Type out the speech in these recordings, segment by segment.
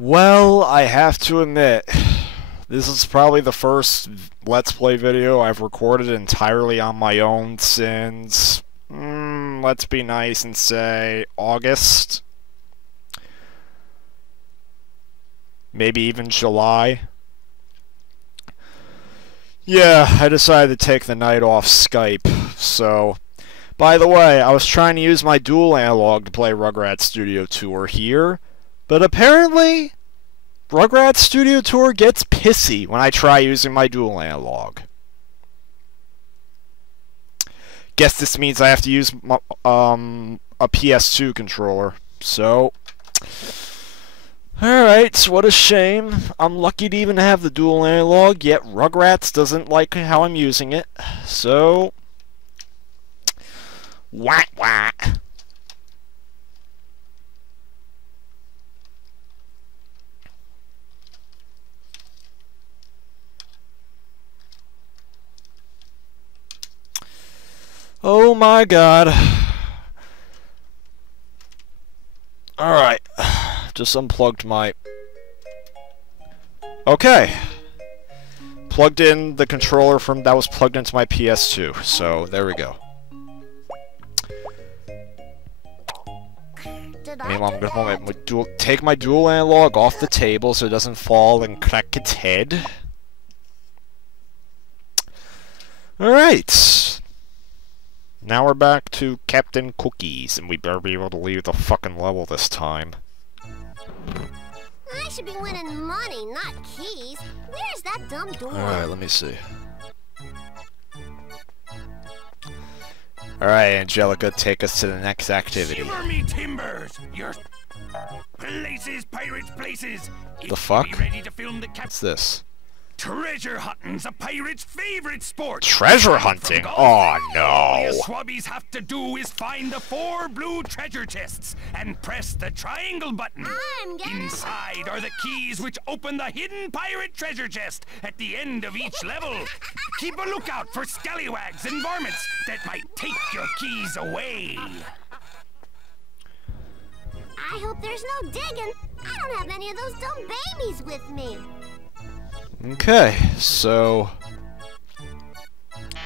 Well, I have to admit, this is probably the first Let's Play video I've recorded entirely on my own since, let's be nice and say, August. Maybe even July. Yeah, I decided to take the night off Skype, so... By the way, I was trying to use my dual analog to play Rugrats Studio Tour here, but apparently, Rugrats Studio Tour gets pissy when I try using my dual analog. Guess this means I have to use my, a PS2 controller, so... Alright, what a shame. I'm lucky to even have the dual analog, yet Rugrats doesn't like how I'm using it, so... Wah wah. Oh my god. Alright. Just unplugged my... Okay. Plugged in the controller from that was plugged into my PS2, so there we go. Meanwhile, I'm gonna take my dual analog off the table so it doesn't fall and crack its head. Alright. Now we're back to Captain Cookies, and we better be able to leave the fucking level this time. I should be winning money, not keys. Where's that dumb door? Alright, let me see. Alright, Angelica, take us to the next activity. Shiver me timbers! Your places, pirates' places! The fuck? Be ready to film the What's this? Treasure hunting's a pirate's favorite sport. Treasure hunting? Oh no! All you swabbies have to do is find the 4 blue treasure chests and press the triangle button. Inside are the keys which open the hidden pirate treasure chest at the end of each level. Keep a lookout for scallywags and varmints that might take your keys away. I hope there's no digging. I don't have any of those dumb babies with me. Okay, so...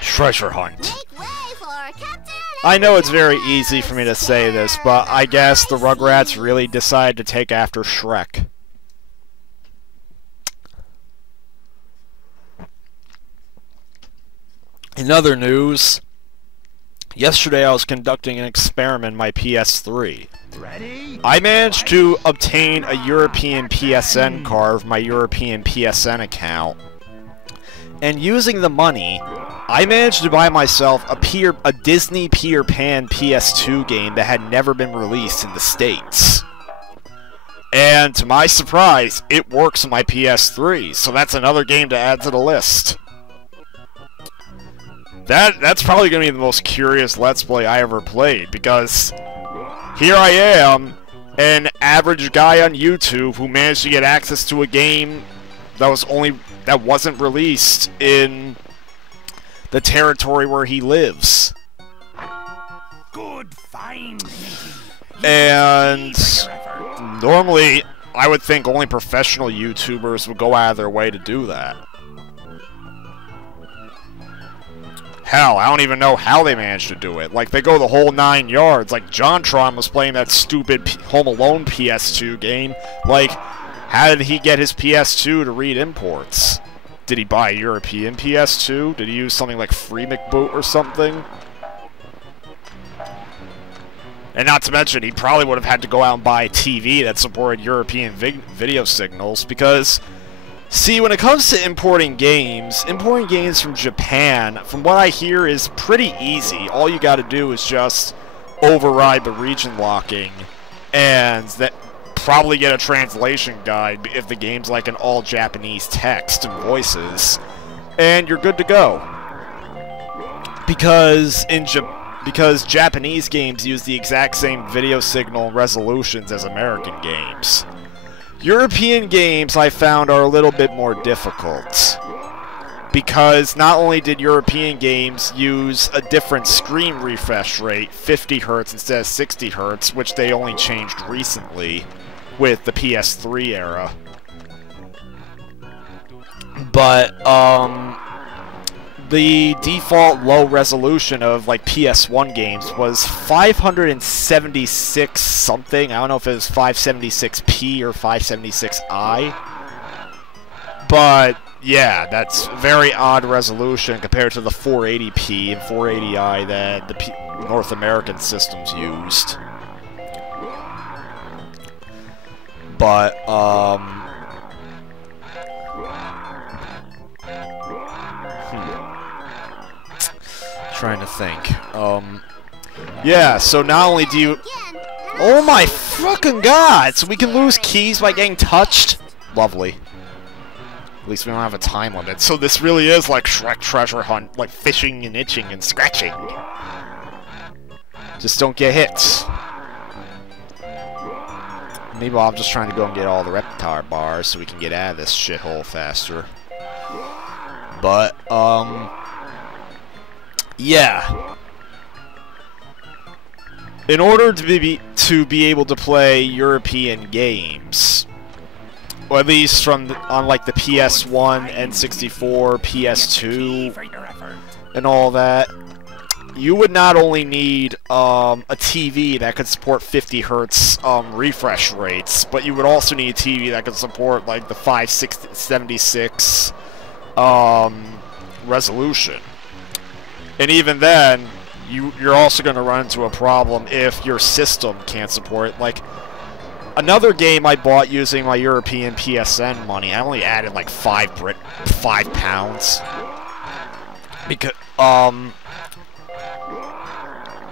Treasure hunt. Make way for Captain. I know it's very easy for me to say this, but I guess the Rugrats really decided to take after Shrek. In other news, yesterday I was conducting an experiment on my PS3. I managed to obtain a European PSN card from my European PSN account, and using the money, I managed to buy myself a Disney Peter Pan PS2 game that had never been released in the States. And to my surprise, it works on my PS3, so that's another game to add to the list. That's probably going to be the most curious Let's Play I ever played, because here I am, an average guy on YouTube who managed to get access to a game that wasn't released in the territory where he lives. Good find, and normally, I would think only professional YouTubers would go out of their way to do that. Hell, I don't even know how they managed to do it. Like, they go the whole 9 yards. Like, JonTron was playing that stupid Home Alone PS2 game. Like, how did he get his PS2 to read imports? Did he buy a European PS2? Did he use something like Free McBoot or something? And not to mention, he probably would have had to go out and buy a TV that supported European video signals, because... See, when it comes to importing games from Japan, from what I hear, is pretty easy. All you gotta do is just override the region locking, and that probably get a translation guide if the game's like an all-Japanese text and voices, and you're good to go. Because Japanese games use the exact same video signal and resolutions as American games. European games, I found, are a little bit more difficult, because not only did European games use a different screen refresh rate, 50 Hz instead of 60 Hz, which they only changed recently, with the PS3 era. But, the default low resolution of, like, PS1 games was 576 something. I don't know if it was 576p or 576i. But, yeah, that's very odd resolution compared to the 480p and 480i that the North American systems used. But, trying to think. Yeah, so not only do you... Oh my fucking god! So we can lose keys by getting touched? Lovely. At least we don't have a time limit. So this really is like Shrek treasure hunt, like fishing and itching and scratching. Just don't get hit. Maybe I'm just trying to go and get all the Reptar bars so we can get out of this shithole faster. But, yeah. In order to be able to play European games, or at least on like the PS1, N64, PS2, and all that, you would not only need a TV that could support 50 Hz refresh rates, but you would also need a TV that could support like the 576 resolution. And even then, you're also going to run into a problem if your system can't support it. Like, another game I bought using my European PSN money, I only added like £5. Because,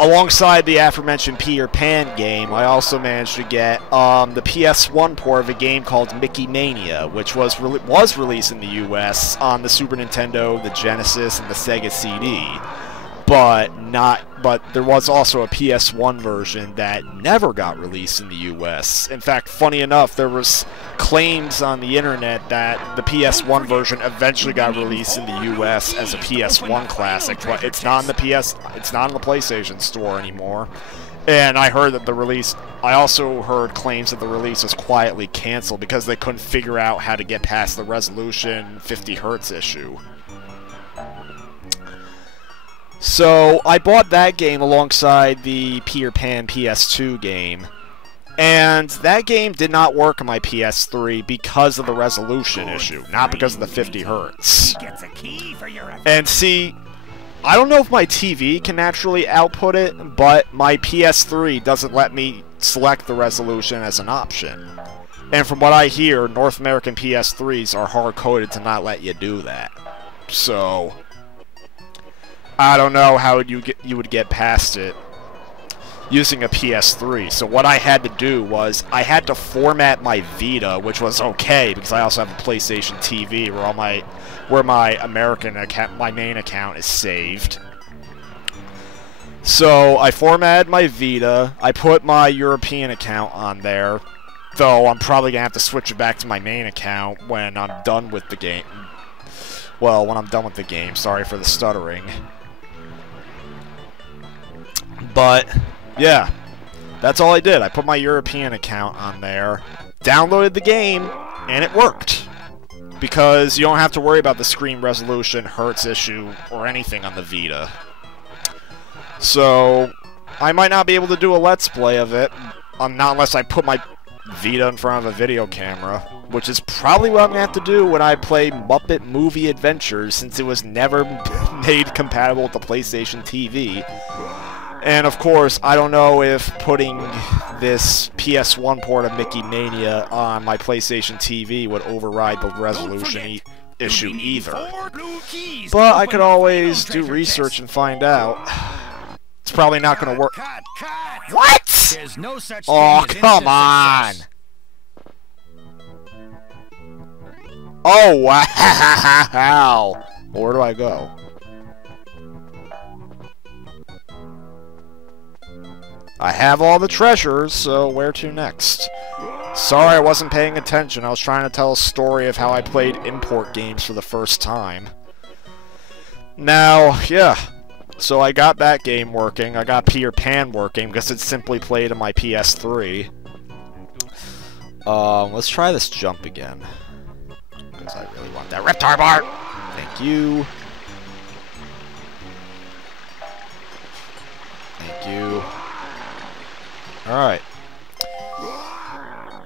alongside the aforementioned Peter Pan game, I also managed to get the PS1 port of a game called Mickey Mania, which was released in the US on the Super Nintendo, the Genesis, and the Sega CD. But there was also a PS1 version that never got released in the US. In fact, funny enough, there was claims on the internet that the PS1 version eventually got released in the US as a PS1 classic, but it's not in the PlayStation Store anymore. And I heard that I also heard claims that the release was quietly canceled because they couldn't figure out how to get past the resolution 50 Hz issue. So, I bought that game alongside the Peter Pan PS2 game, and that game did not work on my PS3 because of the resolution issue, not because of the 50 Hz. And see, I don't know if my TV can naturally output it, but my PS3 doesn't let me select the resolution as an option. And from what I hear, North American PS3s are hard-coded to not let you do that. So, I don't know how you would get past it using a PS3. So what I had to do was I had to format my Vita, which was okay because I also have a PlayStation TV where my American account, my main account, is saved. So I formatted my Vita. I put my European account on there, though I'm probably gonna have to switch it back to my main account when I'm done with the game. Well, when I'm done with the game. Sorry for the stuttering. But, yeah, that's all I did. I put my European account on there, downloaded the game, and it worked. Because you don't have to worry about the screen resolution, Hertz issue, or anything on the Vita. So, I might not be able to do a Let's Play of it, not unless I put my Vita in front of a video camera, which is probably what I'm going to have to do when I play Muppet Movie Adventures, since it was never made compatible with the PlayStation TV. And of course, I don't know if putting this PS1 port of Mickey Mania on my PlayStation TV would override the resolution issue either. But I could always do research and find out. It's probably not going to work. What? Oh, come on! Oh, wow! Where do I go? I have all the treasures, so where to next? Sorry I wasn't paying attention. I was trying to tell a story of how I played import games for the first time. Now, yeah. So I got that game working. I got Peter Pan working because it's simply played on my PS3. Let's try this jump again. Because I really want that Reptar bar! Thank you. Thank you. Alright.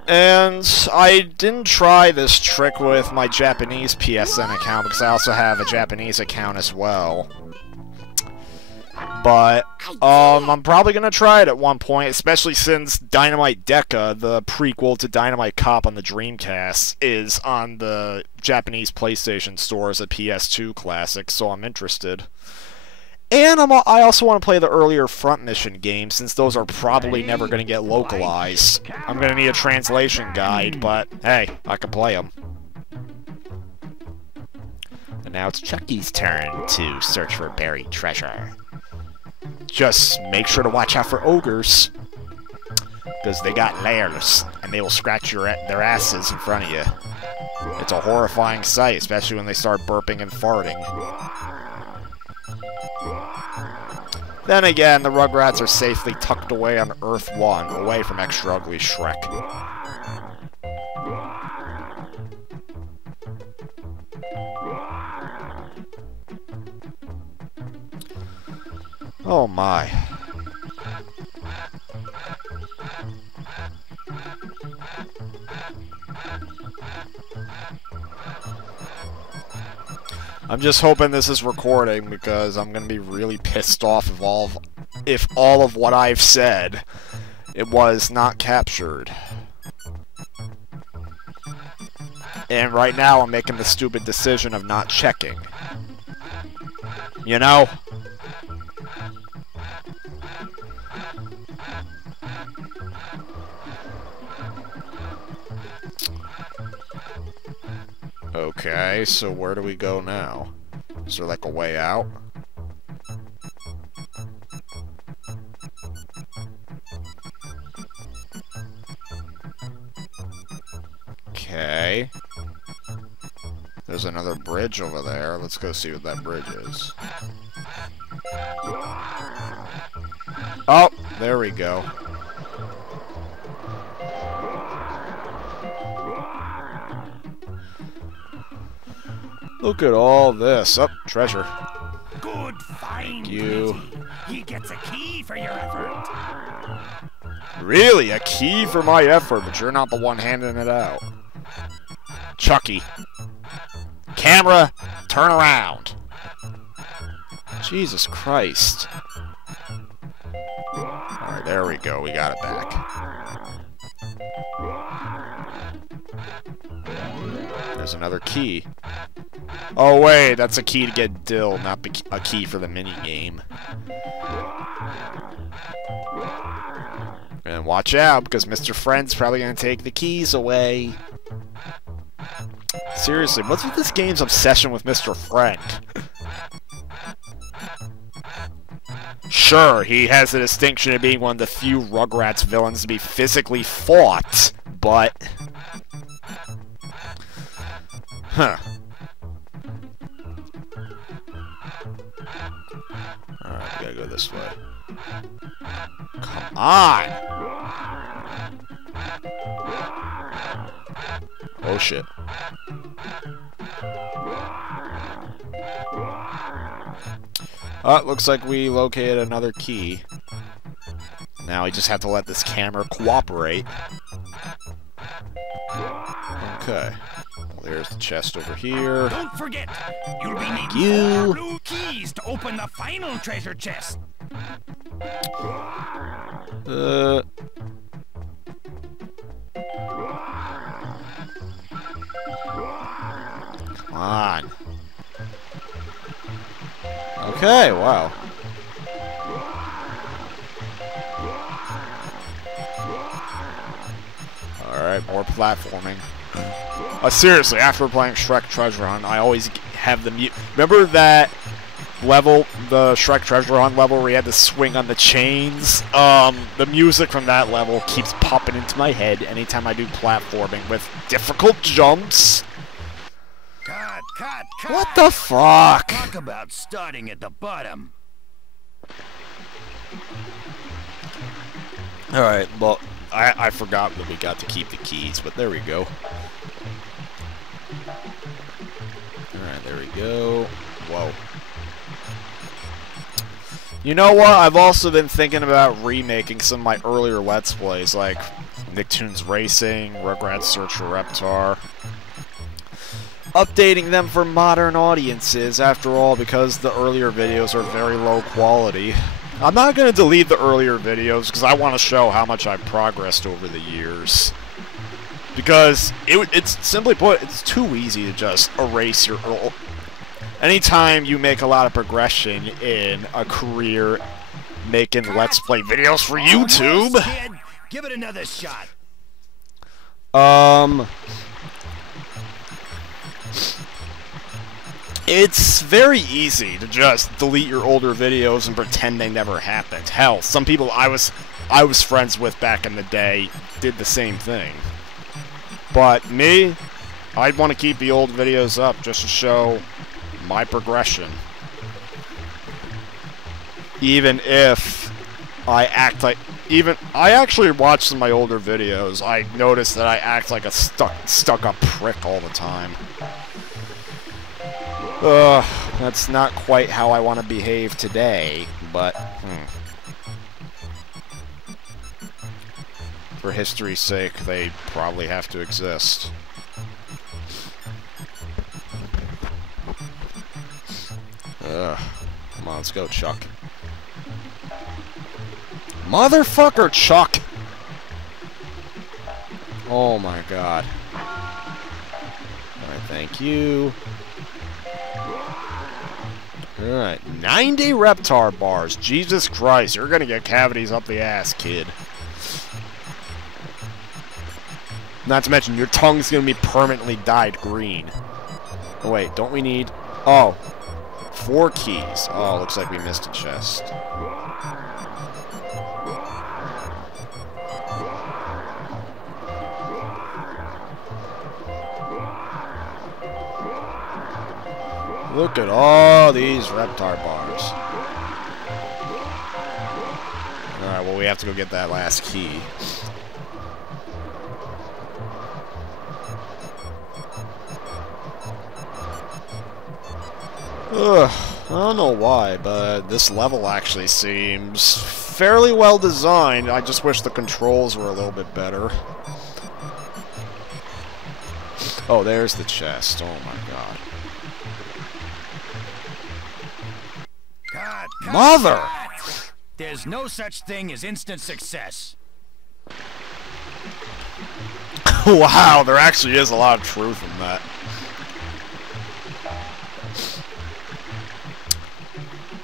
And I didn't try this trick with my Japanese PSN account because I also have a Japanese account as well. But, I'm probably gonna try it at one point, especially since Dynamite Deca, the prequel to Dynamite Cop on the Dreamcast, is on the Japanese PlayStation Store as a PS2 classic, so I'm interested. And I also want to play the earlier Front Mission games, since those are probably never going to get localized. I'm going to need a translation guide, but hey, I can play them. And now it's Chucky's turn to search for buried treasure. Just make sure to watch out for ogres, because they got lairs, and they will scratch their asses in front of you. It's a horrifying sight, especially when they start burping and farting. Then again, the Rugrats are safely tucked away on Earth 1, away from extra ugly Shrek. Oh my. I'm just hoping this is recording because I'm gonna be really pissed off if all of what I've said it was not captured. And right now I'm making the stupid decision of not checking. You know? Okay, so where do we go now? Is there like a way out? Okay. There's another bridge over there. Let's go see what that bridge is. Oh, there we go. Look at all this. Oh, treasure. Good find, you. He gets a key for your effort. Really? A key for my effort, but you're not the one handing it out. Chucky. Camera, turn around. Jesus Christ. Alright, there we go. We got it back. There's another key. Oh wait, that's a key to get Dill, not a key for the mini-game. And watch out, because Mr. Friend's probably going to take the keys away. Seriously, what's with this game's obsession with Mr. Friend? Sure, he has the distinction of being one of the few Rugrats villains to be physically fought, but... Huh. Alright, we gotta go this way. Come on! Oh shit. Oh, it looks like we located another key. Now we just have to let this camera cooperate. Okay. Well, there's the chest over here. Don't forget, you'll be needing 4 blue keys to open the final treasure chest. Come on. Okay, wow. Alright, more platforming. Seriously, after playing Shrek Treasure Hunt, I always have the remember that level, the Shrek Treasure Hunt level where you had to swing on the chains? The music from that level keeps popping into my head anytime I do platforming with difficult jumps. Cut! What the fuck? Talk about starting at the bottom. Alright, well, I forgot that we got to keep the keys, but there we go. Alright, there we go. Whoa. You know what? I've also been thinking about remaking some of my earlier Let's Plays, like Nicktoons Racing, Rugrats Search for Reptar. Updating them for modern audiences, after all, because the earlier videos are very low quality. I'm not going to delete the earlier videos, because I want to show how much I've progressed over the years. Because, it's simply put, it's too easy to just erase your... Anytime you make a lot of progression in a career making Let's Play videos for YouTube... Kid, give it another shot. It's very easy to just delete your older videos and pretend they never happened. Hell, some people I was friends with back in the day did the same thing. But me, I'd want to keep the old videos up just to show my progression. Even if I act like... I actually watched some of my older videos. I noticed that I act like a stuck-up prick all the time. That's not quite how I want to behave today, but... For history's sake, they probably have to exist. Come on, let's go, Chuck. Motherfucker, Chuck! Oh my god. Alright, thank you. Alright, 90 Reptar bars. Jesus Christ, you're gonna get cavities up the ass, kid. Not to mention, your tongue's gonna be permanently dyed green. Oh wait, don't we need... Oh. 4 keys. Oh, looks like we missed a chest. Look at all these Reptar bars. Alright, well, we have to go get that last key. Ugh, I don't know why, but this level actually seems fairly well designed. I just wish the controls were a little bit better. Oh, there's the chest. Oh my god. Cut, Mother! cut. There's no such thing as instant success. Wow, there actually is a lot of truth in that.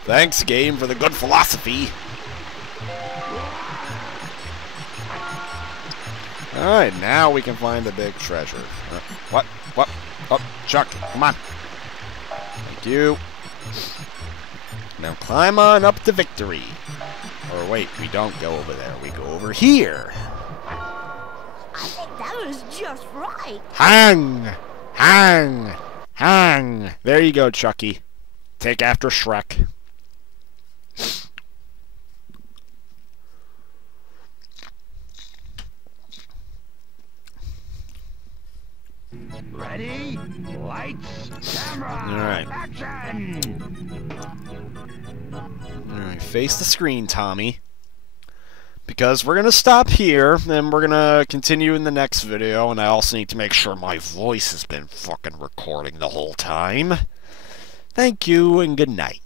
Thanks, game, for the good philosophy. Alright, now we can find the big treasure. What? What? Oh, Chuck, come on. Thank you. Now climb on up to victory. Or wait, we don't go over there. We go over here. I think that was just right. Hang! Hang! Hang! There you go, Chucky. Take after Shrek. Ready? Lights, camera, Alright. action! Alright, face the screen, Tommy. Because we're gonna stop here, and we're gonna continue in the next video, and I also need to make sure my voice has been fucking recording the whole time. Thank you, and good night.